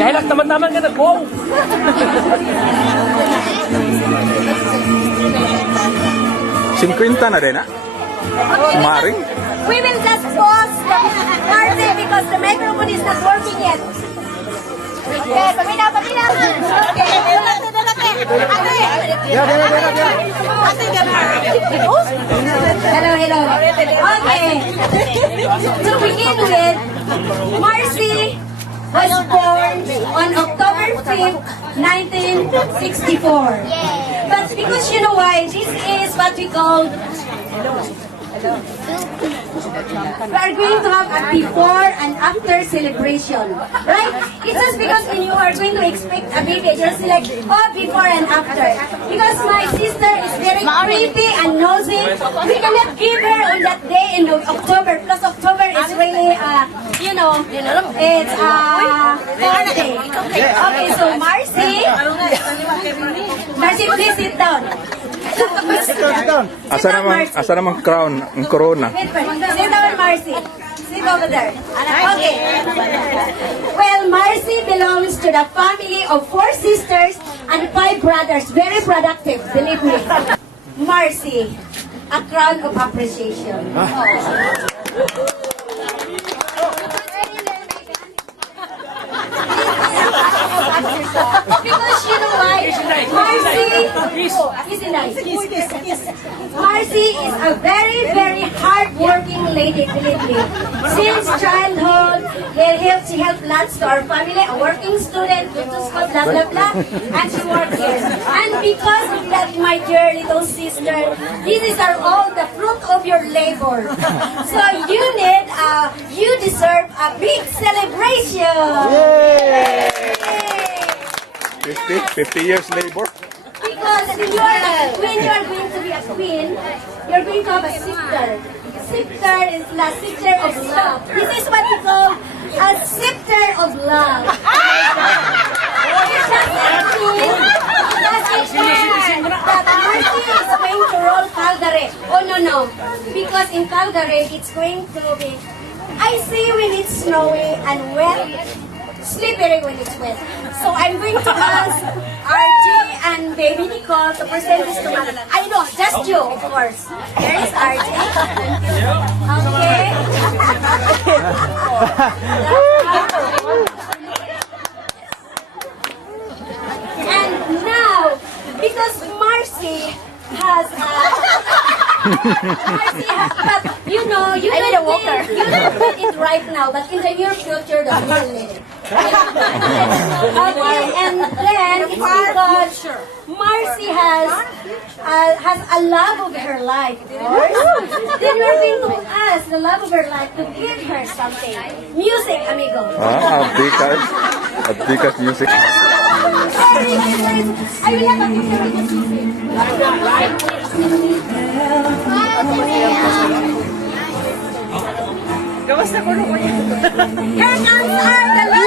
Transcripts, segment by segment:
Kaya lang taman-taman ka na, wow! Cinquenta na rin, ha? Maring? We will just pause the party because the microphone is not working yet. Okay, pamina. Okay, Hello. Okay. To begin with, Margie was born on October 5th, 1964. But because you know why, this is what we call we are going to have a before and after celebration, right? It's just because when you are going to expect a baby, just like, oh, before and after. Because my sister is very creepy and nosy, we cannot give her on that day in October. Plus October is really, it's Thursday. Okay, so Margie, please sit down. Asa namang crown, ang corona. Sit down, Margie. Sit over there. Okay. Well, Margie belongs to the family of 4 sisters and 5 brothers. Very productive, believe me. Margie, a crown of appreciation. Because you know why? Margie is a very, very hard-working lady, believe me. Since childhood, she helped lots to our family, a working student, go to school, blah, blah, blah, and she worked here. And because of that, my dear little sister, these are all the fruit of your labor. So you deserve a big celebration. Yay! 50 years labor. Because when you are going to be a queen, you're going to have a scepter. Scepter is the scepter of love. This is what we call a scepter of love. That Margie is going to roll Calgary. Oh no. Because in Calgary, it's going to be icy when it's snowy and wet. Slippery when it's wet. So I'm going to ask Archie and baby Nicole to present this to me. I know, just you, of course. Here is Archie. Okay. And now, because Margie has but you don't need it right now, but in the near future, that you will need it. Okay, and then it's because Margie has a love of her life. Then we're going to ask the love of her life to give her something. Music, amigo. Abdika's music. I will have a picture with this music. Kamusta ko nung kuya? Here comes our love.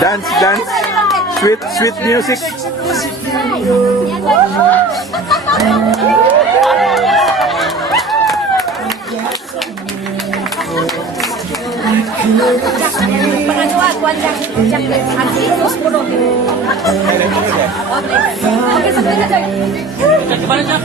Dance. Sweet music. Pangalawa, kuwandang chocolate. Ang isos po rin. Okay, sa pwede tayo. Gimana, Jack?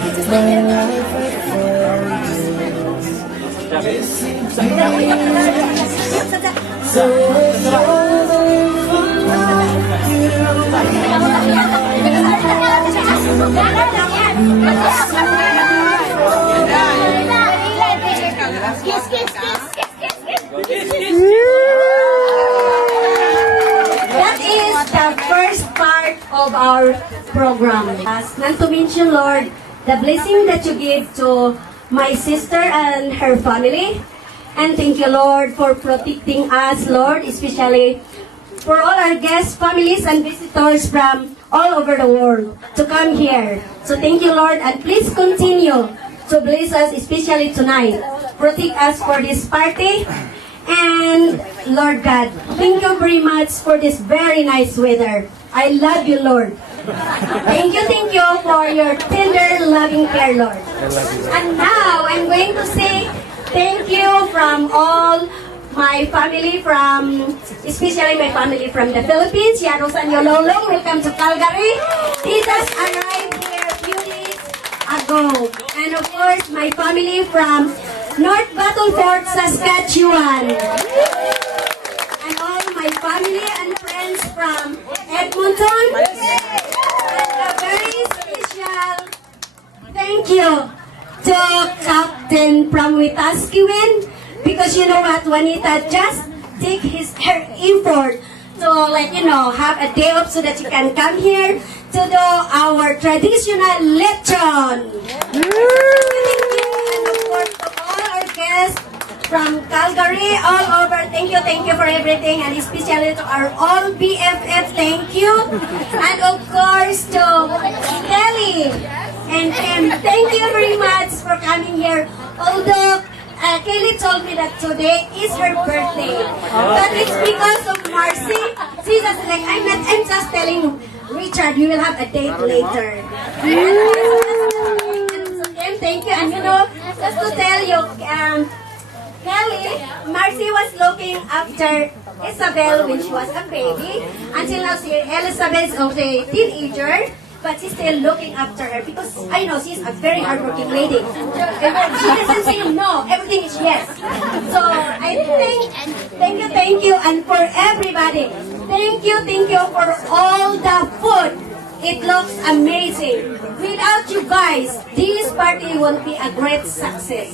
Kiss, kiss, kiss. That is the first part of our program. Not to mention, Lord, the blessing that you give to my sister and her family. And thank you, Lord, for protecting us, Lord, especially for all our guests, families, and visitors from all over the world to come here. So thank you, Lord, and please continue to bless us, especially tonight. Protect us for this party. And Lord God, thank you very much for this very nice weather. I love you, Lord. Thank you for your tender, loving care, Lord. And now I'm going to say thank you from all my family especially my family from the Philippines. Yaros and Yololong, welcome to Calgary. Jesus arrived here a few days ago. And of course, my family from North Battleford, Saskatchewan. And all my family and friends from Edmonton. And a very special thank you to Captain from Wetaskiwin, because you know what, Juanita just take her effort to have a day off so that you can come here to do our traditional lechon. Thank you, and of course to all our guests from Calgary, all over, thank you for everything, and especially to our all BFF, thank you, and of course to Kelly and Tim, thank you very much for coming here. Although Kelly told me that today is her birthday, but it's because of Marcy. She's just like, I'm just telling Richard, you will have a date later. And thank you, and just to tell you, Kelly, Marcy was looking after Isabel when she was a baby. Until now, Elizabeth is a teenager, but she's still looking after her because I know she's a very hardworking lady. She doesn't say no, everything is yes. So I think, thank you, and for everybody, thank you for all the food. It looks amazing. Without you guys, this party won't be a great success.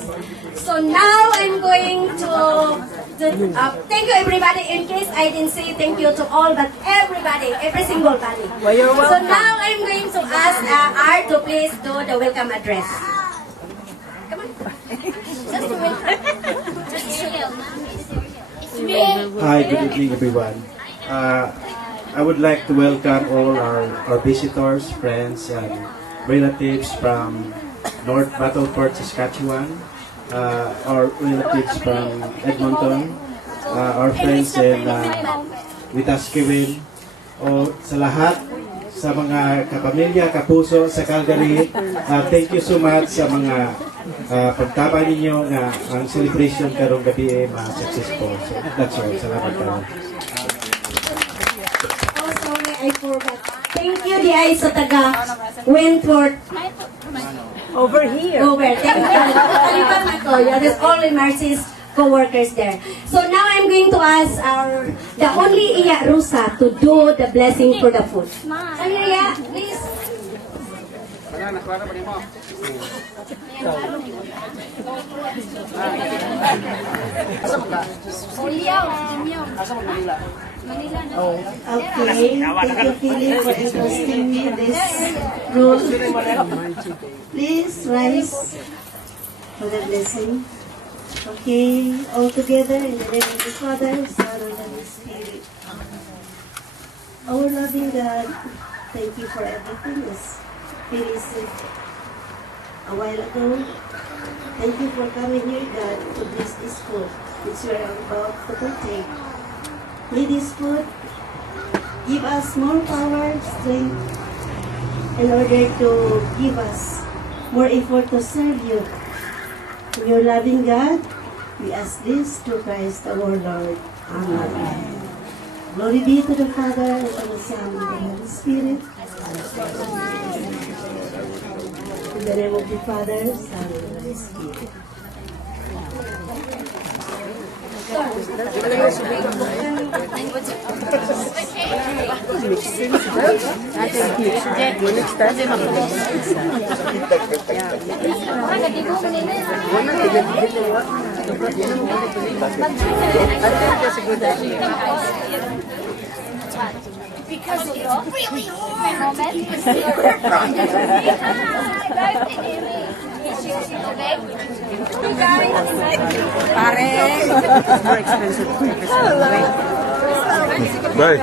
So now I'm going to thank you everybody. In case I didn't say thank you to all, but everybody, every single body. So now I'm going to ask Art to please do the welcome address. Come on. Just to welcome. Hi, good evening everyone. I would like to welcome all our visitors, friends, and relatives from North Battleford, Saskatchewan, our relatives from Edmonton, our friends in Wetaskiwin, o sa lahat, sa mga kapamilya, kapuso sa Calgary, thank you so much sa mga pagtapa ninyo na ang celebration karong gabi ay successful. So that's all. Salamat kayo. Oh, sorry, I forgot. Thank you, Di sa taga Wentworth. Over here. Thank you. Kalipan na to. There's only Marcy's co-workers there. So now I'm going to ask the only Iya Rusa to do the blessing for the food. Iya, please. Okay. Thank you, Philip, for entrusting me this role. Please rise for the blessing. Okay, all together in the name of the Father, Son, and Holy Spirit. Our loving God, thank you for everything as Philip said a while ago. Thank you for coming here, God, to bless this food which we are about to partake. May this food give us more power, strength, in order to give us more effort to serve you. In your loving God, we ask this through Christ our Lord. Amen. Glory be to the Father, and to the Son, and to the Holy Spirit. In the name of the Father, Son, and the Holy Spirit. Because it's really hard. Bye.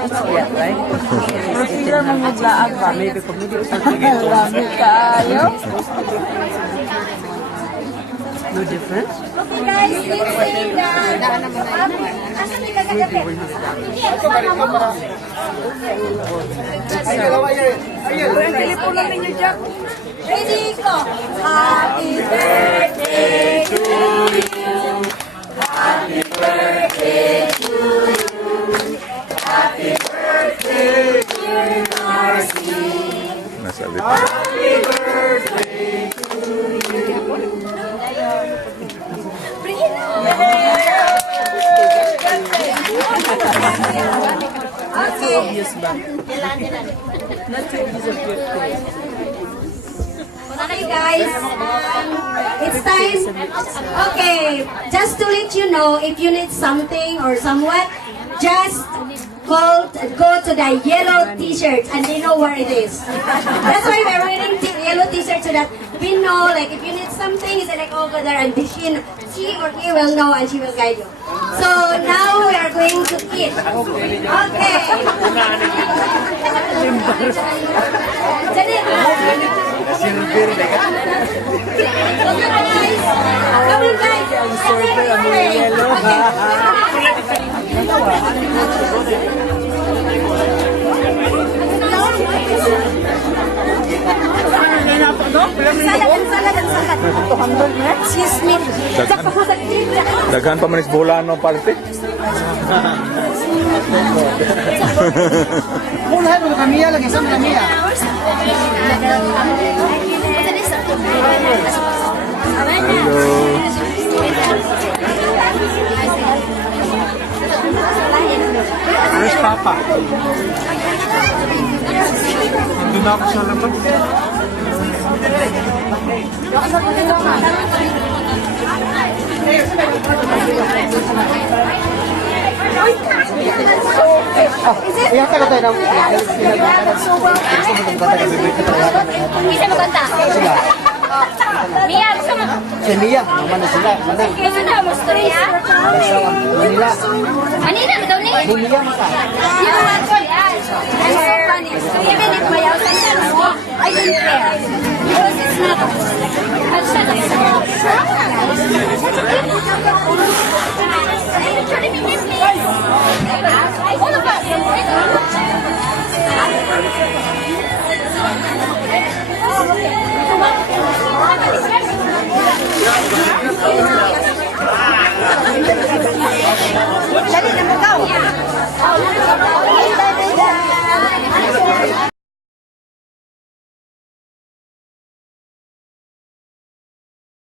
No difference? Okay guys, let's sing the... Asan yung gagagapit? Ready, go! Happy birthday to you. Happy birthday to you. Happy birthday, dear Margie. Nasa lip. Happy birthday to you. Bring it on. Okay guys, it's time. Okay, just to let you know, if you need something or somewhat, just go to the yellow t-shirt and they know where it is. That's why we're wearing yellow t-shirt so that we know, like if you need something, it's like over there and she or he will know and she will guide you. So now we are going to eat. Okay. Come on guys. Excuse me. Daghan pa man is Bolano party. Mula mo kamiya lagi sa kamiya. Where's Papa? Nandun ako sa laman. Iyan ka tayo ng Bisa maganda. Mia, gusto mo? Si Mia, naman na sila. Gusto na mo storya? Manila. Manila daw ni. Mia maka. You want to ask. I'm so funny. Even if my outside tells me, I don't care. Because it's not. I'll shut up. Are you trying to be with me? All of us.